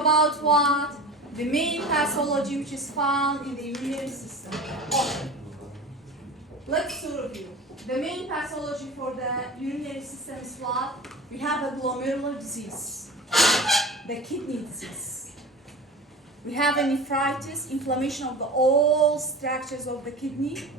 about what? The main pathology which is found in the urinary system. Okay. Let's review. The main pathology for the urinary system is what? We have a glomerular disease, the kidney disease. We have a nephritis, inflammation of the all structures of the kidney.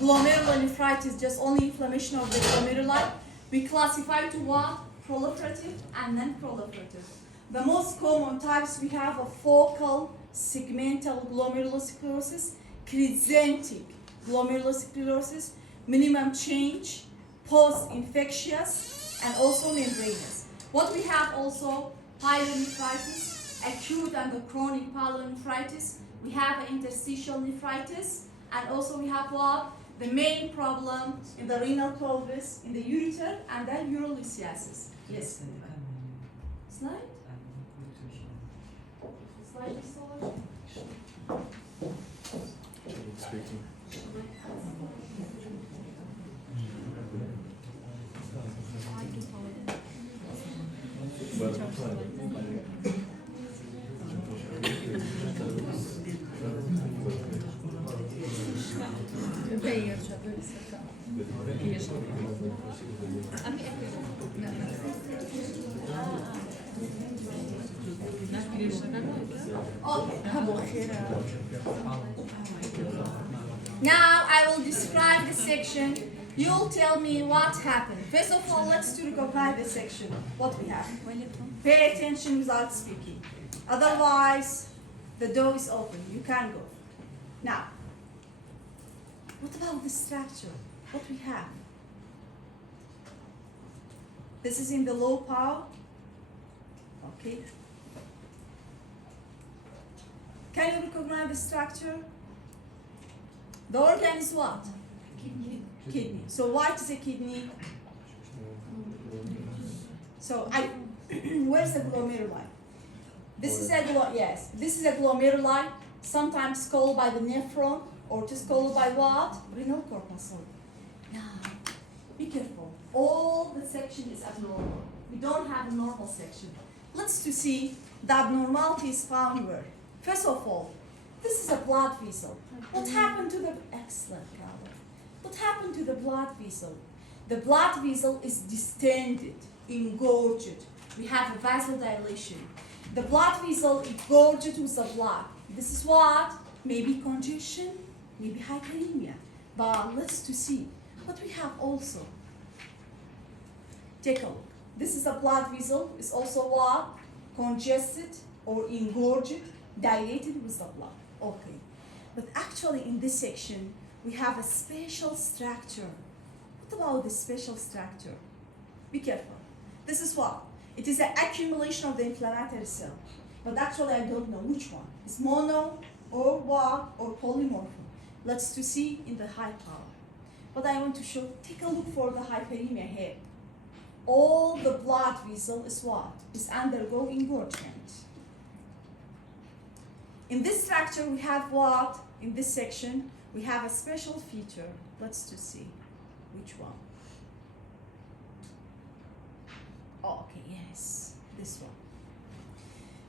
Glomerular nephritis, just only inflammation of the glomeruli. We classify to what? Proliferative and non-proliferative. The most common types we have a focal segmental glomerulosclerosis, crescentic glomerulosclerosis, minimum change, post-infectious, and also membranous. What we have also, pyelonephritis, acute and chronic pyelonephritis. We have interstitial nephritis, and also we have what? The main problem in the renal pelvis, in the ureter, and then urolithiasis. Yes. Slide? Slide is so Speaking. Okay. Now I will describe the section. You'll tell me what happened. First of all, let's recognize the section. What we have. Pay attention without speaking. Otherwise, the door is open. You can't go. Now, what about the structure? What we have? This is in the low power. Okay. Can you recognize the structure? The organ is what? Kidney. So what is a kidney? So where's the glomeruli? This is a this is a glomeruli, sometimes called by the nephron, or just called by what? Renal corpuscle. Now, be careful. All the section is abnormal. We don't have a normal section. Let's to see the abnormality is found where. First of all, this is a blood vessel. What happened to the excellent color? What happened to the blood vessel? The blood vessel is distended, engorged. We have a vasodilation. The blood vessel is gorged with the blood. This is what? Maybe congestion, maybe hyperemia. But let's to see what we have also. Take a look. This is a blood vessel. It's also what? Congested or engorged, dilated with the blood. Okay. But actually in this section, we have a special structure. What about the special structure? Be careful. This is what? It is an accumulation of the inflammatory cell. But actually I don't know which one. It's mono or what or polymorphic. Let's to see in the high power. But I want to show, take a look for the hyperemia here. All the blood vessel is what? Is undergo engorgement. In this structure we have what? In this section we have a special feature. Let's to see which one. Oh, okay, yes, this one.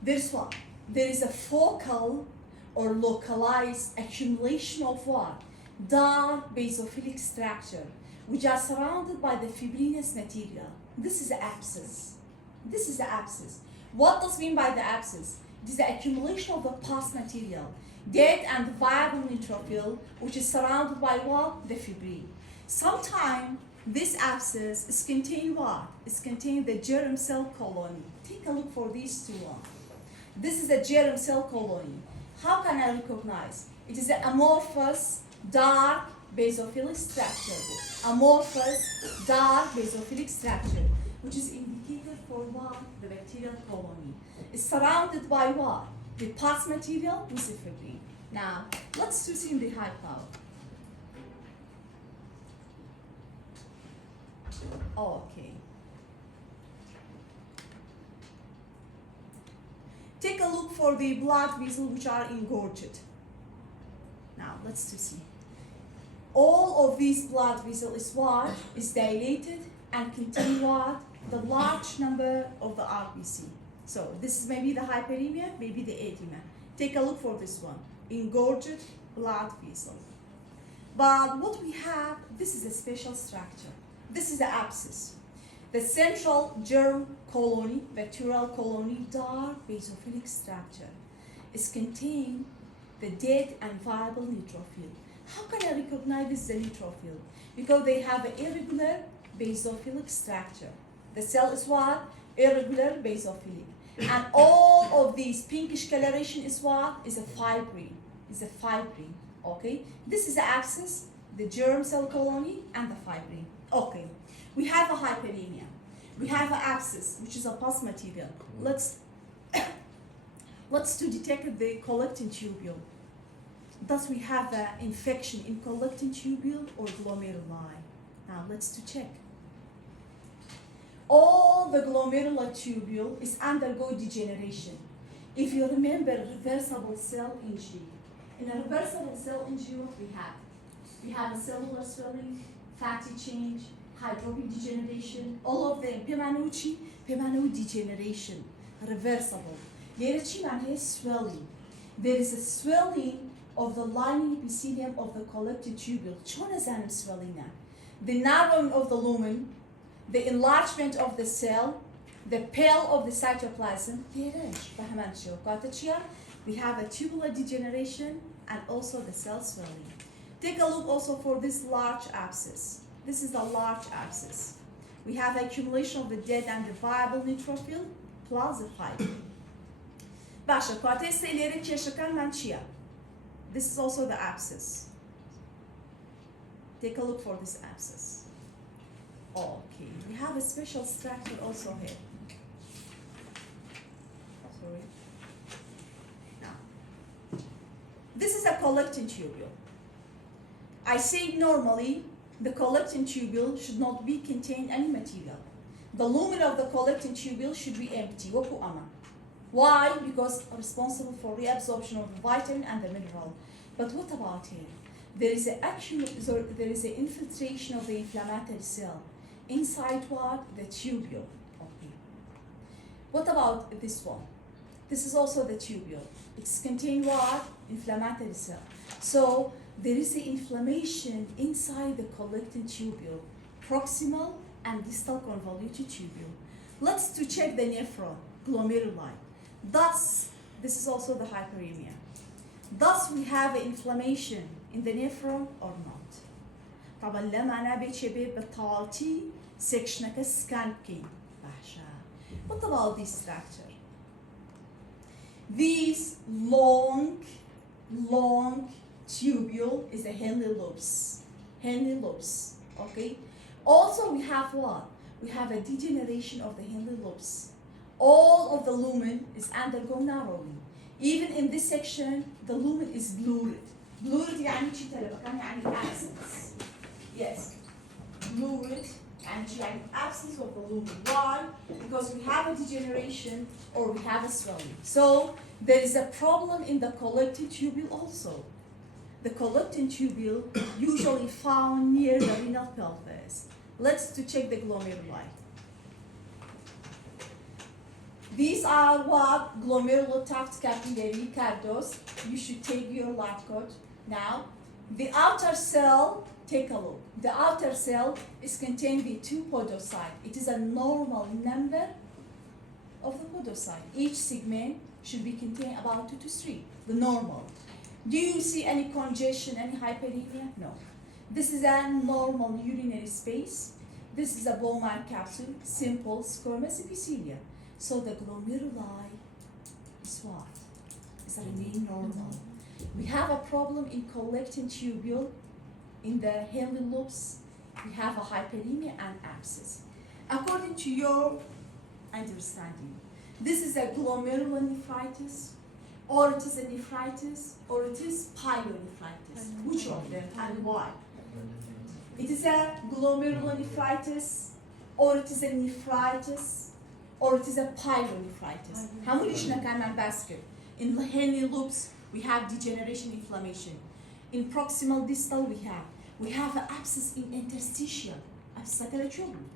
There's what? There is a focal or localized accumulation of what? Dark basophilic structure, which are surrounded by the fibrinous material. This is the abscess. This is the abscess. What does mean by the abscess? It is the accumulation of the pus material, dead and viable neutrophil, which is surrounded by what? The fibrin. Sometimes this abscess is contained what? It's contained the germ cell colony. Take a look for these two ones. This is a germ cell colony. How can I recognize? It is an amorphous, dark, basophilic structure. Amorphous, dark, basophilic structure, which is indicated for what? The bacterial colony. It's surrounded by what? The pus material with the fibrin. Now, let's see in the high power. Okay. Take a look for the blood vessels which are engorged. Now, let's see. All of these blood vessels is what? Is dilated and contain what? The large number of the RBC. So this is maybe the hyperemia, maybe the edema. Take a look for this one. Engorged blood vessel. But what we have, this is a special structure. This is the abscess. The central germ colony, bacterial colony, dark basophilic structure, is contained the dead and viable neutrophil. How can I recognize this as a neutrophil? Because they have an irregular basophilic structure. The cell is what? Irregular basophilic. And all of these pinkish coloration is what? Is a fibrin. Is a fibrin. Okay? This is the abscess, the germ cell colony, and the fibrin. Okay. We have a hyperemia. We have an abscess, which is a pus material. Let's to detect the collecting tubule. Thus we have an infection in collecting tubule or glomeruli. Now let's to check. All the glomerular tubule is undergo degeneration. If you remember reversible cell injury, in a reversible cell injury what we have a cellular swelling, fatty change, hydrophic degeneration, all of them Pimano degeneration, reversible. Swelling. There is a swelling of the lining epithelium of the collected tubule. Swelling. The narrowing of the lumen, the enlargement of the cell, the pale of the cytoplasm. We have a tubular degeneration and also the cell swelling. Take a look also for this large abscess. This is a large abscess. We have accumulation of the dead and the viable neutrophil plus the fibrin. This is also the abscess. Take a look for this abscess. Okay, we have a special structure also here. Sorry. Now, this is a collecting tubule. I say normally the collecting tubule should not be contain any material. The lumen of the collecting tubule should be empty. Why? Because responsible for reabsorption of the vitamin and the mineral. But what about here? There is an infiltration of the inflammatory cell inside what? The tubule. Okay. What about this one? This is also the tubule. It's contained what? Inflammatory cell. So there is an inflammation inside the collecting tubule, proximal and distal convoluted tubule. Let's to check the nephron, glomeruli. Thus, this is also the hyperemia. Thus, we have inflammation in the nephron or not. طبعا لما أنا بيجي بالطالتي sectionك scan كي باشا. What about this structure? These long tubule is a Henle lobes. Henle lobes. Okay. Also, we have what? We have a degeneration of the Henle lobes. All of the lumen is undergo narrowing. Even in this section, the lumen is blurred. Blurred يعني شيء تلبكان يعني absence. Yes, blurred and يعني absence of the lumen. Why? Because we have a degeneration or we have a swelling. So there is a problem in the collecting tubule also. The collecting tubule usually found near the renal pelvis. Let's to check the glomeruli. These are what? Glomerulotuft capillary cardos. You should take your lab coat. Now, the outer cell, take a look. The outer cell is contained with 2 podocytes. It is a normal number of the podocyte. Each segment should be contained about 2 to 3, the normal. Do you see any congestion, any hyperemia? No. This is a normal urinary space. This is a Bowman capsule, simple squamous epithelia. So the glomeruli is what? Is remain normal. We have a problem in collecting tubule, in the Henle lobes. We have a hyperemia and abscess. According to your understanding, this is a glomerulonephritis, or it is a nephritis, or it is pyelonephritis. Which of them and why? It is a glomerulonephritis, or it is a nephritis, or it is a pyelonephritis. How many can basket? In the Henle lobes, we have degeneration, inflammation. In proximal distal, we have an abscess in interstitial.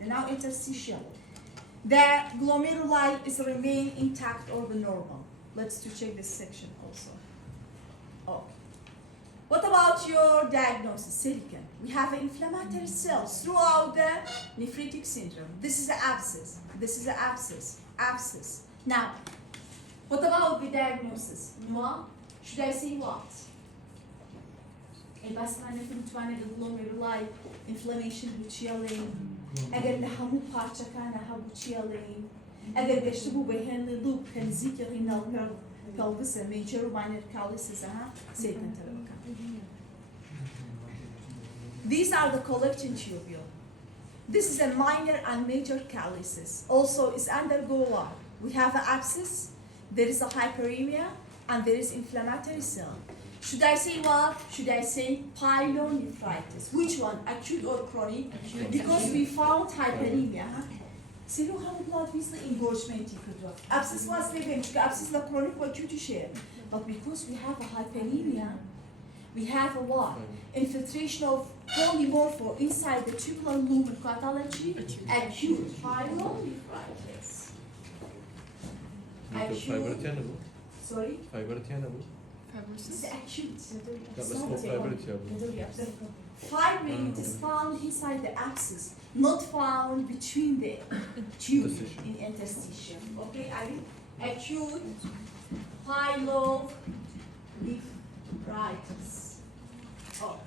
Now interstitial. the glomeruli is remain intact or the normal. Let's to check this section also. Okay. What about your diagnosis? Silicon. We have inflammatory cells throughout the nephritic syndrome. This is an abscess. This is an abscess. Abscess. Now, what about the diagnosis? What? Should I say what? بس ما نتوانى الجلوميرولاي inflammation بتشيلين اگر لهمو parça كان هبو تشيلين اگر قشتبو بهن لوب كان زيك رينال هيرل pelvis major minor calluses second These are the collecting tubule. This is a minor and major calluses. Also is undergo what? We have an abscess, there is a hyperemia, and there is inflammatory cell. Should I say what? Should I say pyelonephritis? Which one? Acute or chronic? Acute. Because we found hyperemia. See how blood vessel engorgement could do. Abscess was living. Abscess la chronic or acute share. But because we have a hyperemia, we have a what? Infiltration of polymorpho inside the tubular lumen. Pathology. Acute pyelonephritis. Acute. Sorry? It's acute. Fibrate is found inside the abscess, not found between the tube in interstitium. Okay, I mean acute pyelonephritis. Oh.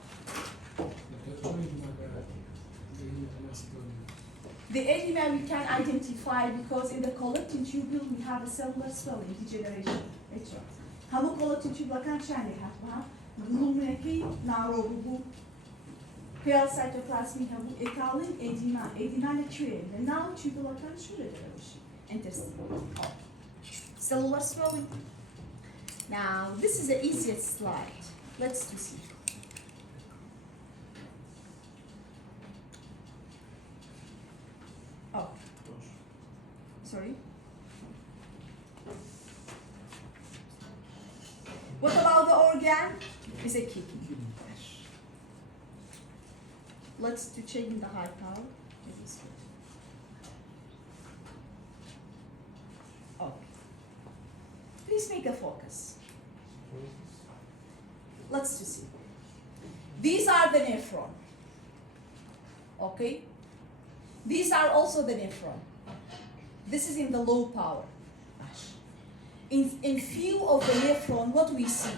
The edema we can identify because in the collecting tubule we have a cellular swelling, degeneration. همو collecting tubule كان شاني هاتها glumeki narobu pale cytoplasmic همو ekalin edema نتشويه now tubule كان شو لدرجة interstitial cellular swelling. Now this is the easiest slide. Let's see. Oh, sorry. What about the organ? Is a kidney. Let's to check in the high power. Okay. Please make a focus. Let's to see. These are the nephron. Okay. These are also the nephron. This is in the low power. In few of the nephron, what we see?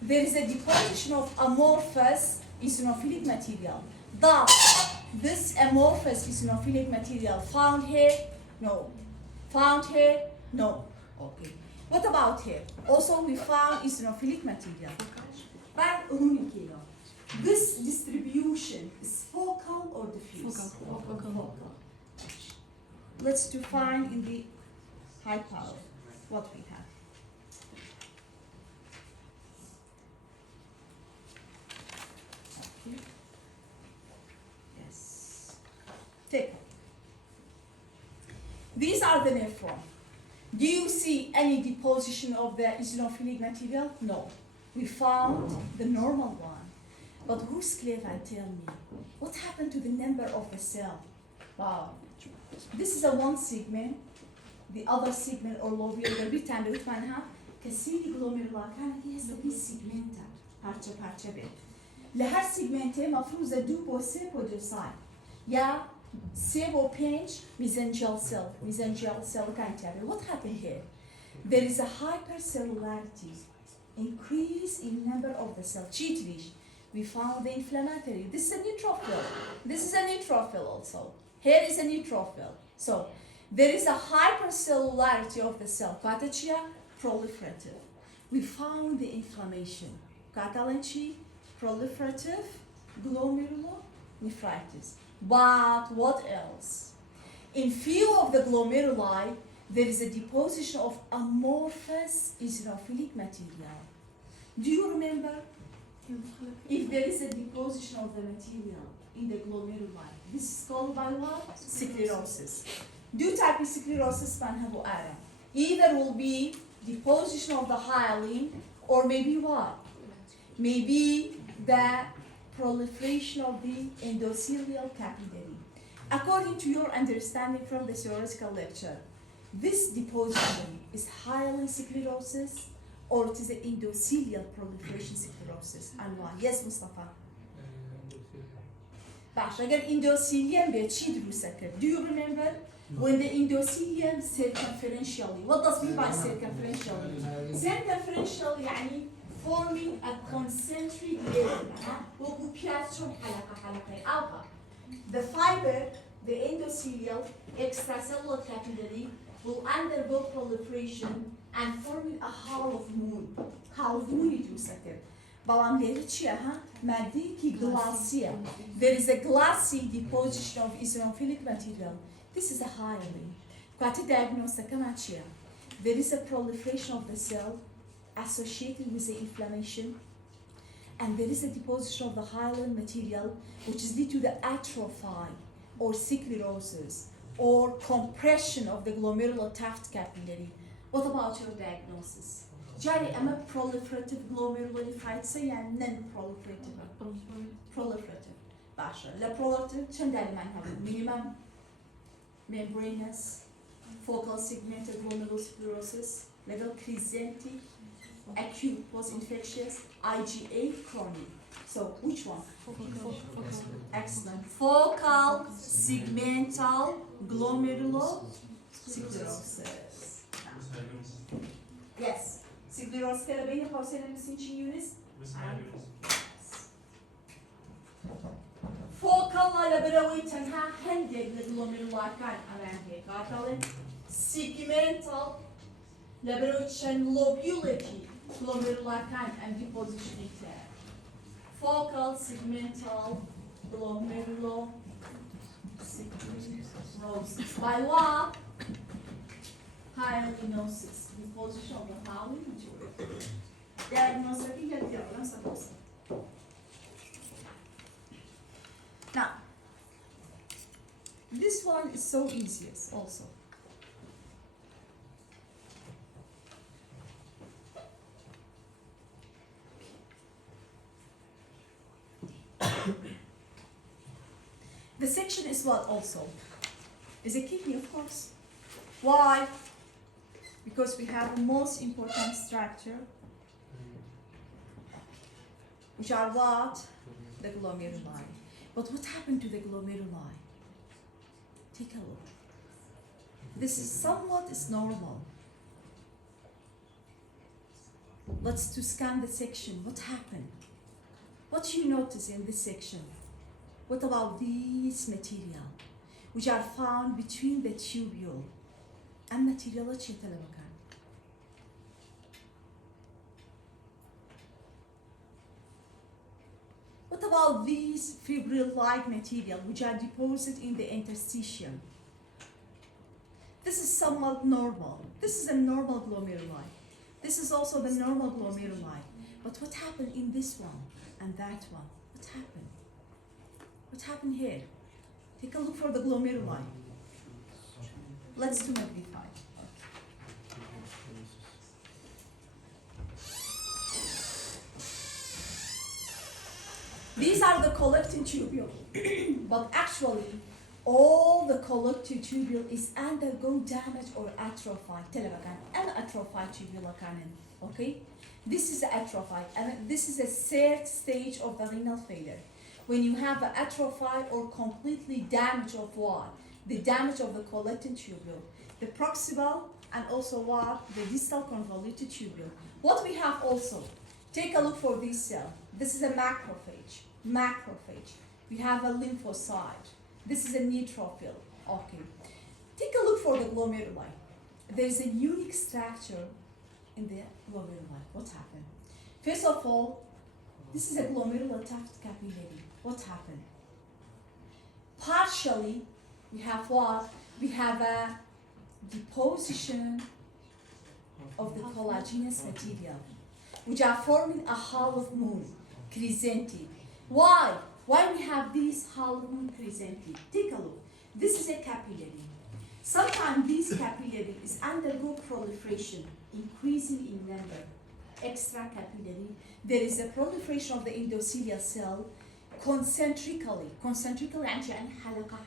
There is a deposition of amorphous eosinophilic material. Thus, this amorphous eosinophilic material found here? No. Found here? No. Okay. What about here? Also, we found eosinophilic material. But this distribution is focal or diffuse? Focal. Let's define in the high power what we have. Okay. Yes. Take. These are the nephron. Do you see any deposition of the eosinophilic material? No. We found the normal one. But who's clever? Tell me. What happened to the number of the cell? Wow. This is a one segment. The other segment or lobule every time we find her كثير glomerula كانت هي segmenta parça بيت. لهر segmente مفروض دو بو سه بو دو ساي. يا سه بو پنج mesangial cell كان تعمل. What happened here? There is a hypercellularity, increase in number of the cell. Cheatlish. We found the inflammatory. This is a neutrophil. This is a neutrophil also. Here is a neutrophil. So there is a hypercellularity of the cell. Catachia proliferative. We found the inflammation. Catalanchi proliferative glomerulonephritis. But what else? In few of the glomeruli, there is a deposition of amorphous eosinophilic material. Do you remember? If there is a deposition of the material in the glomeruli, this is called by what? Sclerosis. Due type of sclerosis either will be deposition of the hyaline or maybe what? Maybe the proliferation of the endothelial capillary. According to your understanding from the theoretical lecture, this deposition is hyaline sclerosis or it is an endothelial proliferation sclerosis? أنواع. Yes, Mustafa. باش اگر endothelium به چی دروسه کرد؟ Do you remember? When the endothelium circumferentially, what does mean by circumferentially? Circumferentially يعني forming a concentric layer. وكوبياتهم حلقة أوها. The fiber, the endothelial extracellular capillary will undergo proliferation and forming a hollow moon. Hollow moon يدروسه کرد. بلام لێرە چییە ها؟ مادەیەکی گڵاسیە. There is a glassy deposition of eosinophilic material. This is a hyaline. کاتە diagnoseەکەمان چییە؟ There is a proliferation of the cell associated with the inflammation and there is a deposition of the hyaline material which is due to the atrophy or sclerosis or compression of the glomerular tuft capillary. What about your diagnosis? جاري أما proliferative glomerulonephritis يعني non-proliferative. Proliferative. باشا. لا proliferative چند داري معناها؟ minimum membranous focal segmental glomerulosclerosis level crescentic acute post-infectious IgA chronic. So which one? Excellent. Focal segmental glomerulosclerosis. Yes. Sclerosis كده بين قوسين المسنشي يونس. Focal على بروي تنها هندق للجلوميرولا كان أمام هيك قاتلين. Segmental لبروي تشن lobulity glomerular كان and deposition there. Focal segmental glomerulosclerosis. By what? Hyalinosis. Deposition of the hyaline material. Diagnosis is supposed. Now, this one is so easy also. The section is what also? Is a kidney, of course. Why? Because we have the most important structure, which are what? The glomeruli. But what happened to the glomeruli? Take a look. This is somewhat is normal. Let's to scan the section. What happened? What you notice in this section? What about these material, which are found between the tubule and material چه مكان؟ What about these fibril-like material which are deposited in the interstitium? This is somewhat normal. This is a normal glomeruli. This is also the normal glomeruli. But what happened in this one and that one? What happened? What happened here? Take a look for the glomeruli. Let's do magnify. These are the collecting tubule, but actually all the collecting tubule is undergo damage or atrophy. And atrophy tubule canon. Okay? This is atrophy, and this is a third stage of the renal failure. When you have an atrophy or completely damage of what? The damage of the collecting tubule, the proximal, and also what? The distal convoluted tubule. What we have also, take a look for this cell. This is a macrophage. Macrophage. We have a lymphocyte. This is a neutrophil. Okay. Take a look for the glomeruli. There is a unique structure in the glomeruli. What happened? First of all, this is a glomerular tuft capillary. What happened? Partially, we have what? We have a deposition of the collagenous material, which are forming a hollow moon, crescentic. Why? Why we have these hollow moon crescentic? Take a look. This is a capillary. Sometimes these capillary is undergo proliferation, increasing in number, extra capillary. There is a proliferation of the endothelial cell, concentrically يعني حلقة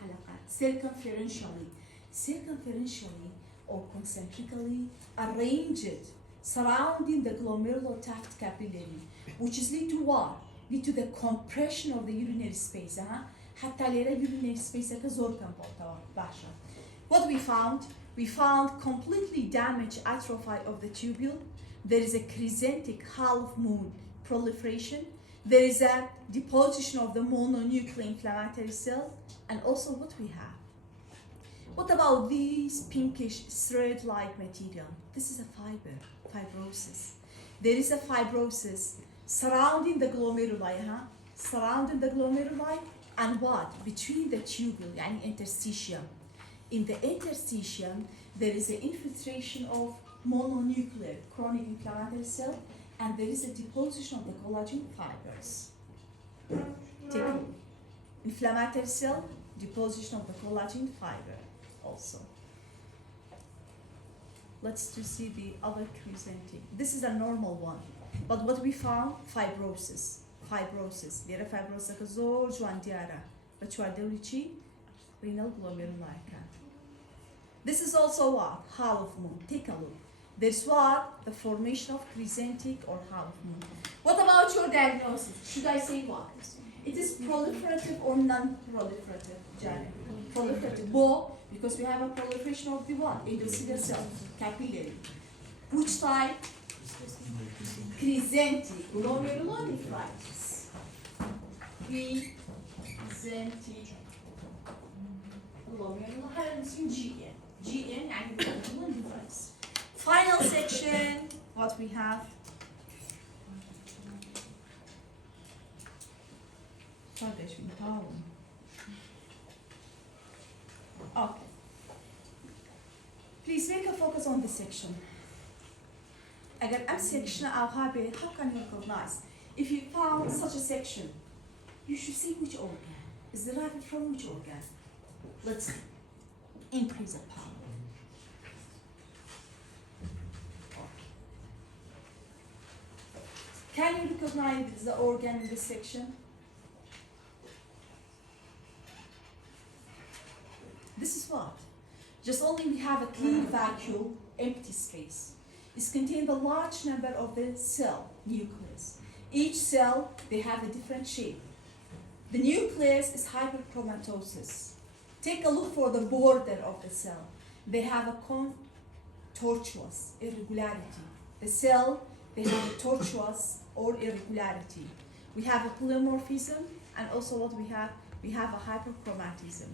circumferentially or concentrically arranged surrounding the glomerular-tuft capillary, which is lead to what? Lead to the compression of the urinary space. حتى ليرة urinary space كزور كم باشا. What we found? We found completely damaged atrophy of the tubule. There is a crescentic half moon proliferation. There is a deposition of the mononuclear inflammatory cell, and also what we have. What about this pinkish thread-like material? This is a fibrosis. There is a fibrosis surrounding the glomeruli, surrounding the glomeruli, and what? Between the tubule, يعني interstitium. In the interstitium, there is an infiltration of mononuclear chronic inflammatory cell, and there is a deposition of the collagen fibers. Take a look. Inflammatory cell, deposition of the collagen fiber also. Let's to see the other crescentic. This is a normal one, but what we found, fibrosis. There fibrosis كزور جوان ديارة بتشوار دوري شيء renal glomeruli. This is also what? Half moon. Take a look. There's what? The formation of crescentic or half moon. What about your diagnosis? Should I say what? It is proliferative or non-proliferative, Janet? Proliferative. Both, because we have a proliferation of the what? Endothelial cell, capillary. Which type? Crescentic glomerulonephritis. Crescentic glomerulonephritis. GN يعني glomerulonephritis. Final section, what we have. Okay. Please make a focus on this section. أجل section أو هابي, how can you recognize? If you found such a section, you should see which organ is derived from which organ. Let's increase the power. Can you recognize the organ in this section? This is what? Just only we have a clean vacuole, empty space. It contains a large number of the cell nucleus. Each cell, they have a different shape. The nucleus is hyperchromatosis. Take a look for the border of the cell. They have a tortuous irregularity. The cell, they have a tortuous or irregularity. We have a polymorphism, and also what we have a hyperchromatism.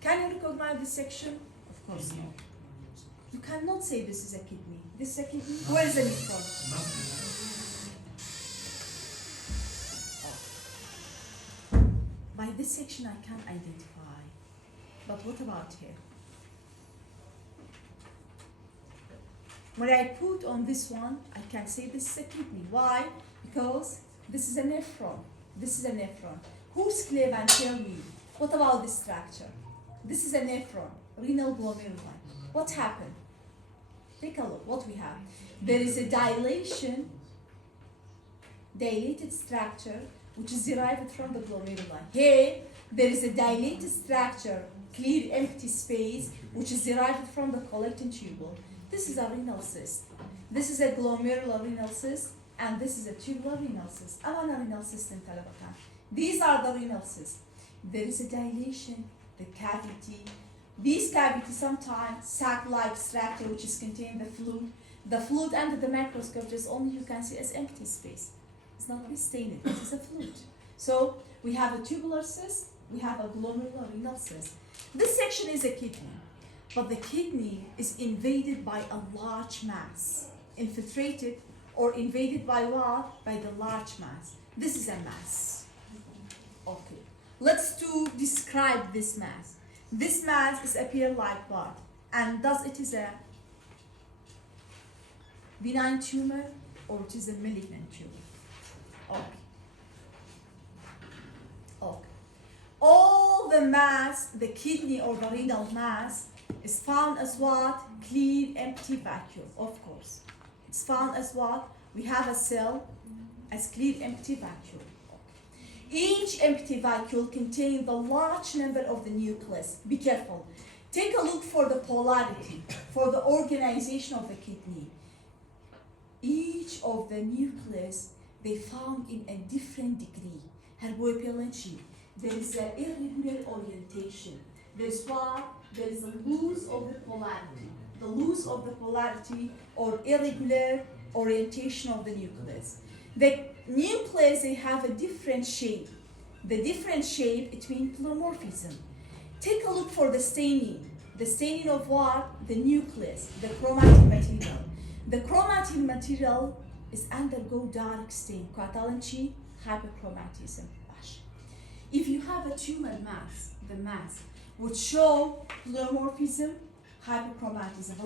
Can you recognize this section? Of course no. You cannot say this is a kidney. This is a kidney? Where is the nephron? By this section I can identify. But what about here? When I put on this one, I can say this is a kidney. Why? Because this is a nephron. This is a nephron. Who's clear and tell me, what about this structure? This is a nephron, renal glomeruli. What happened? Take a look, what we have. There is a dilated structure, which is derived from the glomeruli. Here, there is a dilated structure, clear empty space, which is derived from the collecting tubule. This is a renal cyst. This is a glomerular renal cyst, and this is a tubular renal cyst. أنا renal cyst in Talabakan. These are the renal cysts. There is a dilation, the cavity. These cavities sometimes sac-like structure, which is contain the fluid. The fluid under the microscope just only you can see as empty space. It's not stained. This is a fluid. So we have a tubular cyst. We have a glomerular renal cyst. This section is a kidney. But the kidney is invaded by a large mass, infiltrated or invaded by what? By the large mass. This is a mass. Okay. Let's describe this mass. This mass is appear like what? And thus it is a benign tumor or it is a malignant tumor. Okay. Okay. All the mass, the kidney or the renal mass, is found as what? Clear, empty vacuole, of course. It's found as what? We have a cell as clear, empty vacuole. Each empty vacuole contains the large number of the nucleus. Be careful. Take a look for the polarity, for the organization of the kidney. Each of the nucleus they found in a different degree. There is an irregular orientation. That's why there is a lose of the polarity. The lose of the polarity or irregular orientation of the nucleus. The nucleus they have a different shape. The different shape it means pleomorphism. Take a look for the staining. The staining of what? The nucleus, the chromatin material. The chromatin material is undergo dark stain. Pathology, hyperchromatism. If you have a tumor mass, the mass would show pleomorphism, hyperchromatism.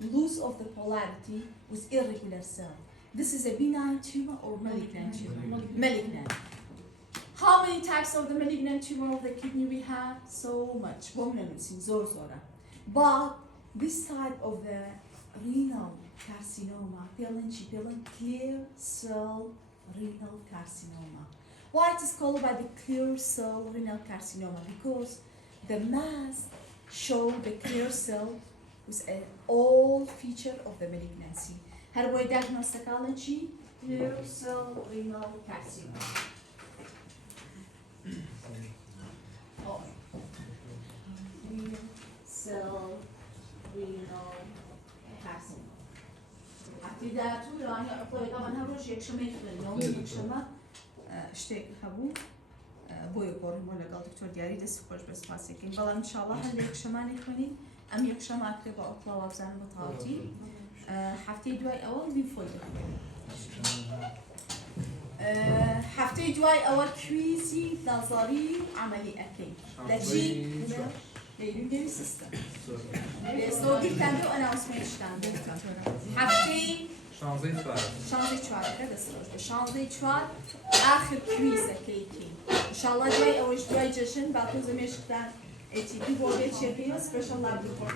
Lose of the polarity with irregular cell. This is a benign tumor or malignant tumor? Malignant. How many types of the malignant tumor of the kidney we have? So much. But this type of the renal carcinoma, clear cell renal carcinoma. Why it is called by the clear cell renal carcinoma? Because the mass show the clear cell with all feature of the malignancy. How do we diagnose pathology? Clear cell renal carcinoma. Clear cell renal carcinoma. اعتداءات يعني أقول طبعا هروش يكشمه يخلونه يكشمه اشتاق هبو بوي قرن ولا قال دكتور دياري دست خوش بس فاسكين بلا إن شاء الله هل يكشمان يخوني أم يكشمان كتب أطلع وابزان بطاقتي حفتي دواي أول بيفوي حفتي دواي أول كويسي نظري عملي أكيد لجي ليلوني سيستم صوتي تاندو أنا اسمي تاندو حفتي شانزي چوار كده سروش شانزي چوار آخر كويسة كيكي إن شاء الله جاي أوش جاي جشن بعد زميش كتان اتي بي بودي تشيبيو سبيشال لاب ريبورت